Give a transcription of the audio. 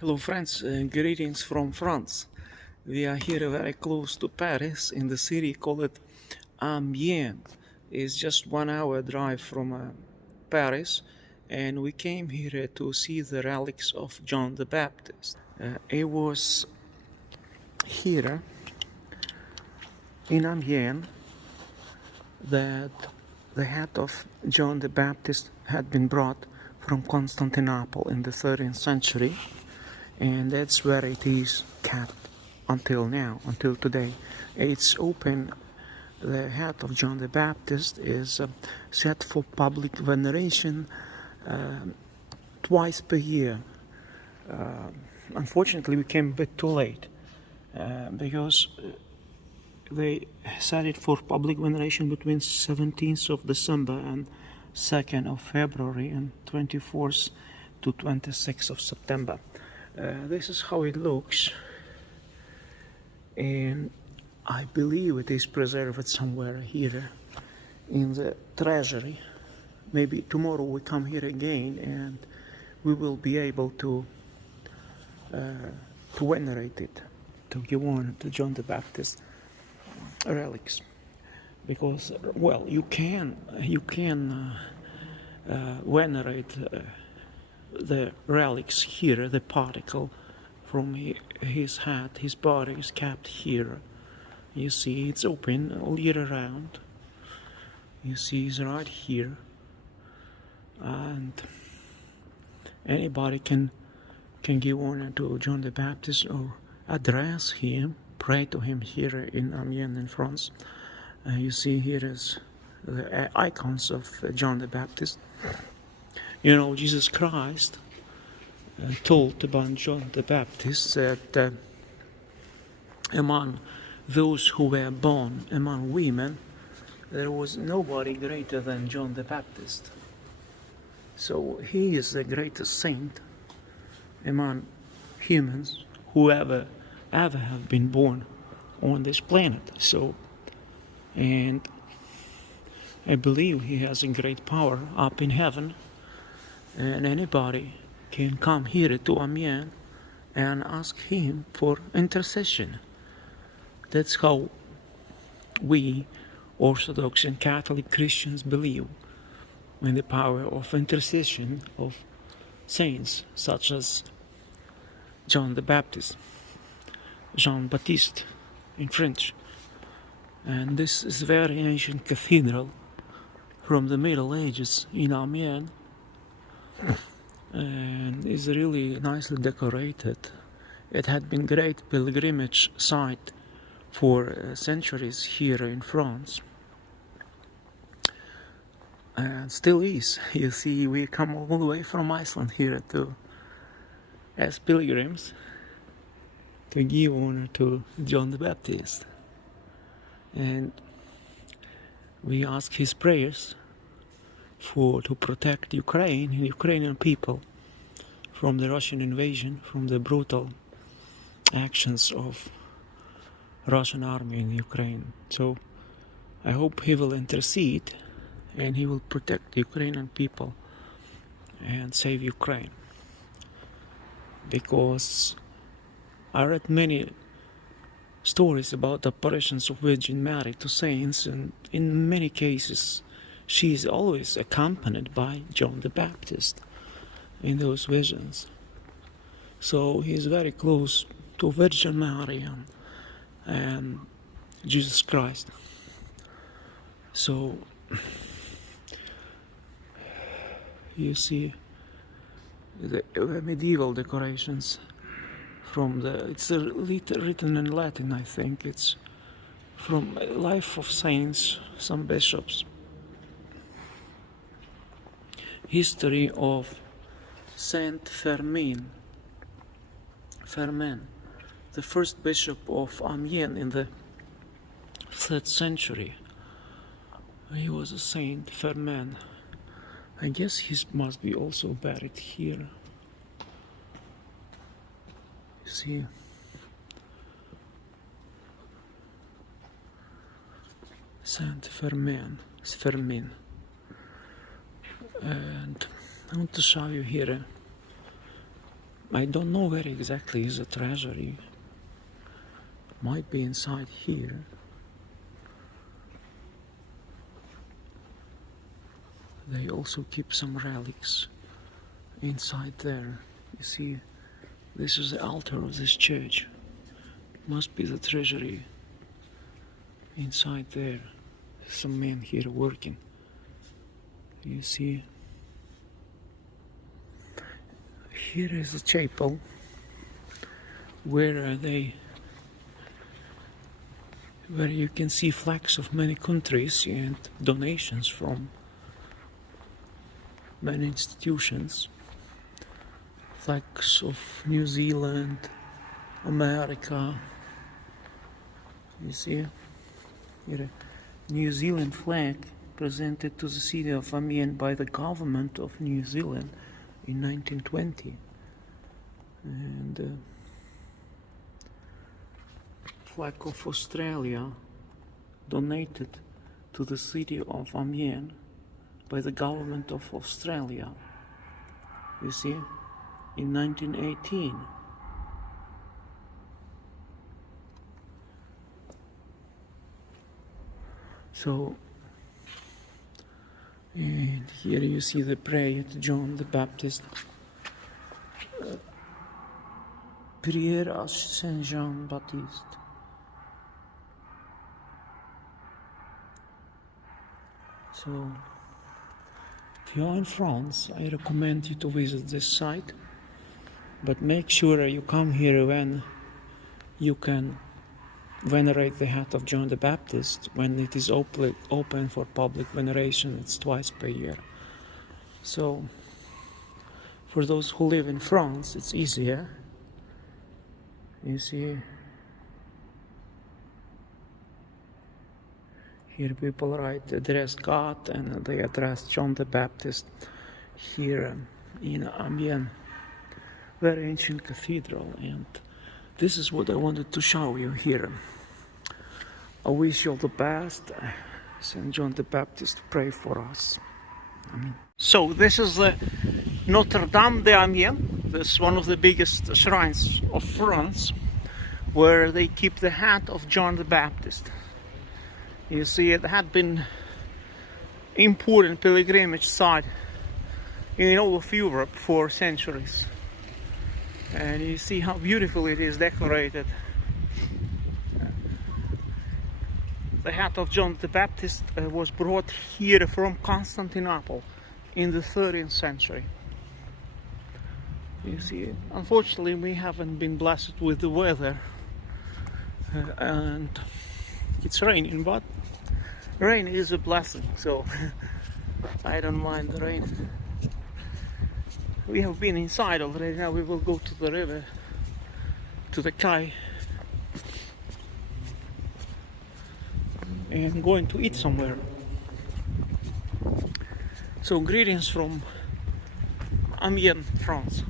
Hello friends, greetings from France. We are here very close to Paris in the city called Amiens. It's just 1 hour drive from Paris, and we came here to see the relics of John the Baptist. It was here in Amiens that the head of John the Baptist had been brought from Constantinople in the 13th century, and that's where it is kept until now, until today. It's open. The head of John the Baptist is set for public veneration twice per year. Unfortunately, we came a bit too late because they set it for public veneration between 17th of December and 2nd of February and 24th to 26th of September. This is how it looks, and I believe it is preserved somewhere here in the Treasury. Maybe tomorrow we come here again and we will be able to venerate it, to give honor to John the Baptist relics, because well, you can venerate the relics here. The particle from his head, his body is kept here. You see, it's open all year round. You see, it's right here, and anybody can give honor to John the Baptist or address him, pray to him here in Amiens in France. You see here is the icons of John the Baptist. You know, Jesus Christ told about John the Baptist that among those who were born among women, there was nobody greater than John the Baptist. So he is the greatest saint among humans who ever have been born on this planet. So, and I believe he has a great power up in heaven, and anybody can come here to Amien and ask him for intercession. That's how we Orthodox and Catholic Christians believe in the power of intercession of saints such as John the Baptist, Jean Baptiste in French. And this is a very ancient cathedral from the Middle Ages in Amiens, and is really nicely decorated. It had been great pilgrimage site for centuries here in France, and still is. You see, we come all the way from Iceland here as pilgrims to give honor to John the Baptist, and we ask his prayers to protect Ukraine and Ukrainian people from the Russian invasion, from the brutal actions of Russian army in Ukraine. So I hope he will intercede and he will protect the Ukrainian people and save Ukraine, because I read many stories about apparitions of Virgin Mary to saints, and in many cases she is always accompanied by John the Baptist in those visions. So he is very close to Virgin Mary and Jesus Christ. So you see the medieval decorations from it's written in Latin, I think. It's from Life of Saints, some bishops. History of Saint Firmin, the first bishop of Amiens in the 3rd century. He was a Saint Firmin. I guess he must be also buried here. See, Saint Firmin. And I want to show you here I don't know where exactly is the treasury. Might be inside here. They also keep some relics inside there. You see, this is the altar of this church. Must be the treasury inside there. Some men here working. You see, here is the chapel where you can see flags of many countries and donations from many institutions. Flags of New Zealand, America. You see here a New Zealand flag presented to the city of Amien by the government of New Zealand in 1920. And flag of Australia donated to the city of Amien by the government of Australia, you see, in 1918. So, and here you see the prayer to John the Baptist. Prière à Saint Jean Baptiste. So, if you are in France, I recommend you to visit this site, but make sure you come here when you can venerate the head of John the Baptist. When it is open for public veneration, it's twice per year. So, for those who live in France, it's easier. You see, here people write address God, and they address John the Baptist here in Amiens, very ancient cathedral. And this is what I wanted to show you here. I wish you all the best. Saint John the Baptist, pray for us. Amen. So this is the Notre de Amiens. This is one of the biggest shrines of France, where they keep the head of John the Baptist. You see, it had been important pilgrimage site in all of Europe for centuries. And you see how beautiful it is decorated. The head of John the Baptist was brought here from Constantinople in the 13th century. You see, unfortunately we haven't been blessed with the weather, and it's raining, but rain is a blessing, so I don't mind the rain. We have been inside already. Now we will go to the river, to the quay, and going to eat somewhere. So greetings from Amiens, France.